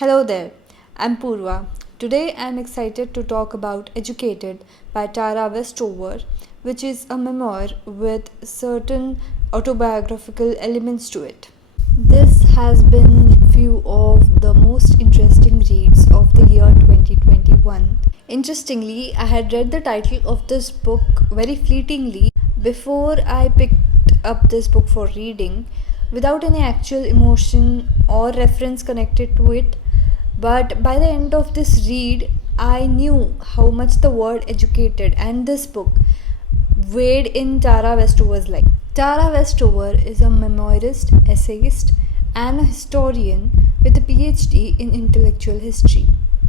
Hello there, I'm Purva. Today I'm excited to talk about Educated by Tara Westover, which is a memoir with certain autobiographical elements to it. This has been few of the most interesting reads of the year 2021. Interestingly, I had read the title of this book very fleetingly before I picked up this book for reading without any actual emotion or reference connected to it. But by the end of this read, I knew how much the word educated and this book weighed in Tara Westover's life. Tara Westover is a memoirist, essayist, and a historian with a PhD in intellectual history.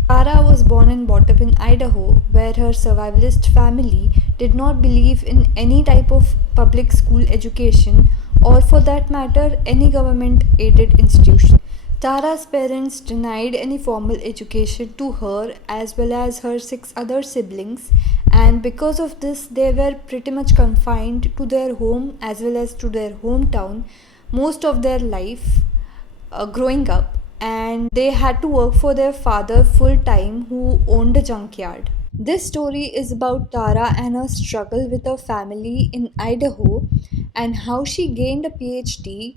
Tara was born and brought up in Idaho, where her survivalist family did not believe in any type of public school education or, for that matter, any government aided institution. Tara's parents denied any formal education to her as well as her six other siblings, and because of this, they were pretty much confined to their home as well as to their hometown most of their life growing up, and they had to work for their father full time, who owned a junkyard. This story is about Tara and her struggle with her family in Idaho and how she gained a PhD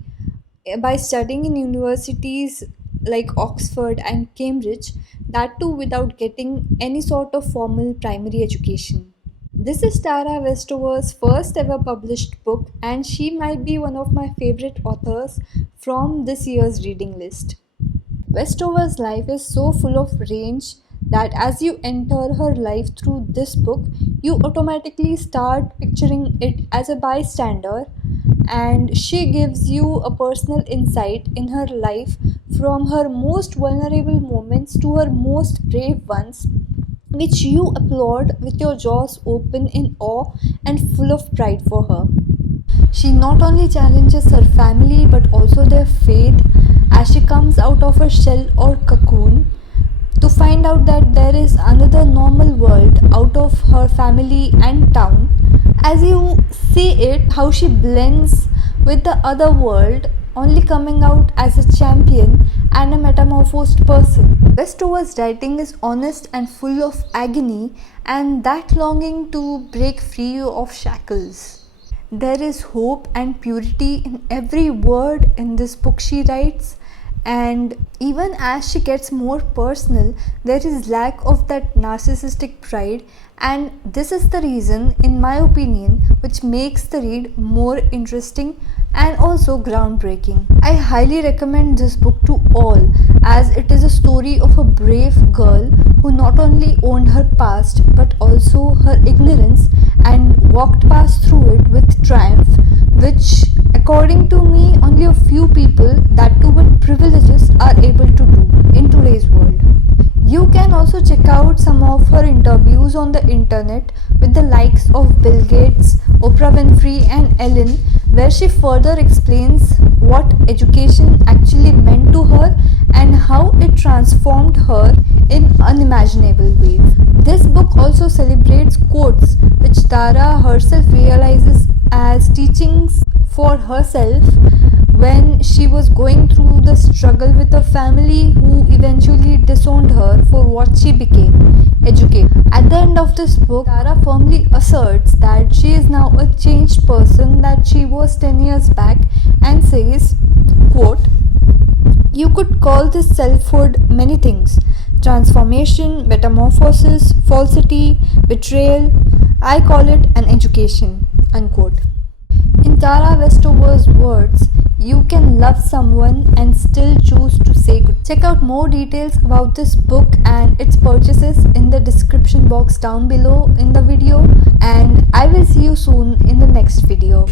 by studying in universities like Oxford and Cambridge, that too without getting any sort of formal primary education. This is Tara Westover's first ever published book, and she might be one of my favorite authors from this year's reading list. Westover's life is so full of range that as you enter her life through this book, you automatically start picturing it as a bystander, and she gives you a personal insight in her life from her most vulnerable moments to her most brave ones, which you applaud with your jaws open in awe and full of pride for her. She not only challenges her family but also their faith as she comes out of her shell or cocoon to find out that there is another normal world out of her family and town. As you see it, how she blends with the other world, only coming out as a champion and a metamorphosed person. Westover's writing is honest and full of agony and that longing to break free of shackles. There is hope and purity in every word in this book she writes, and even as she gets more personal, there is lack of that narcissistic pride, and this is the reason, in my opinion, which makes the read more interesting and also groundbreaking. I highly recommend this book to all, as it is a story of a brave girl who not only owned her past but also her ignorance and walked past through it with triumph, which according to me only a few people, that too with privileges, are able to do in today's world. You can also check out some of her interviews on the internet with the likes of Bill Gates, Oprah Winfrey and Ellen, where she further explains what education actually meant to her and how it transformed her in unimaginable ways. This book also celebrates quotes which Tara herself realizes as teachings for herself when she was going through the struggle with a family who eventually disowned her for what she became, educated. At the end of this book, Tara firmly asserts that she is now a changed person that she was 10 years back and says, quote, "You could call this selfhood many things: transformation, metamorphosis, falsity, betrayal. I call it an education," unquote. In Tara Westover's words, you can love someone and still choose to say good. Check out more details about this book and its purchases in the description box down below in the video, and I will see you soon in the next video.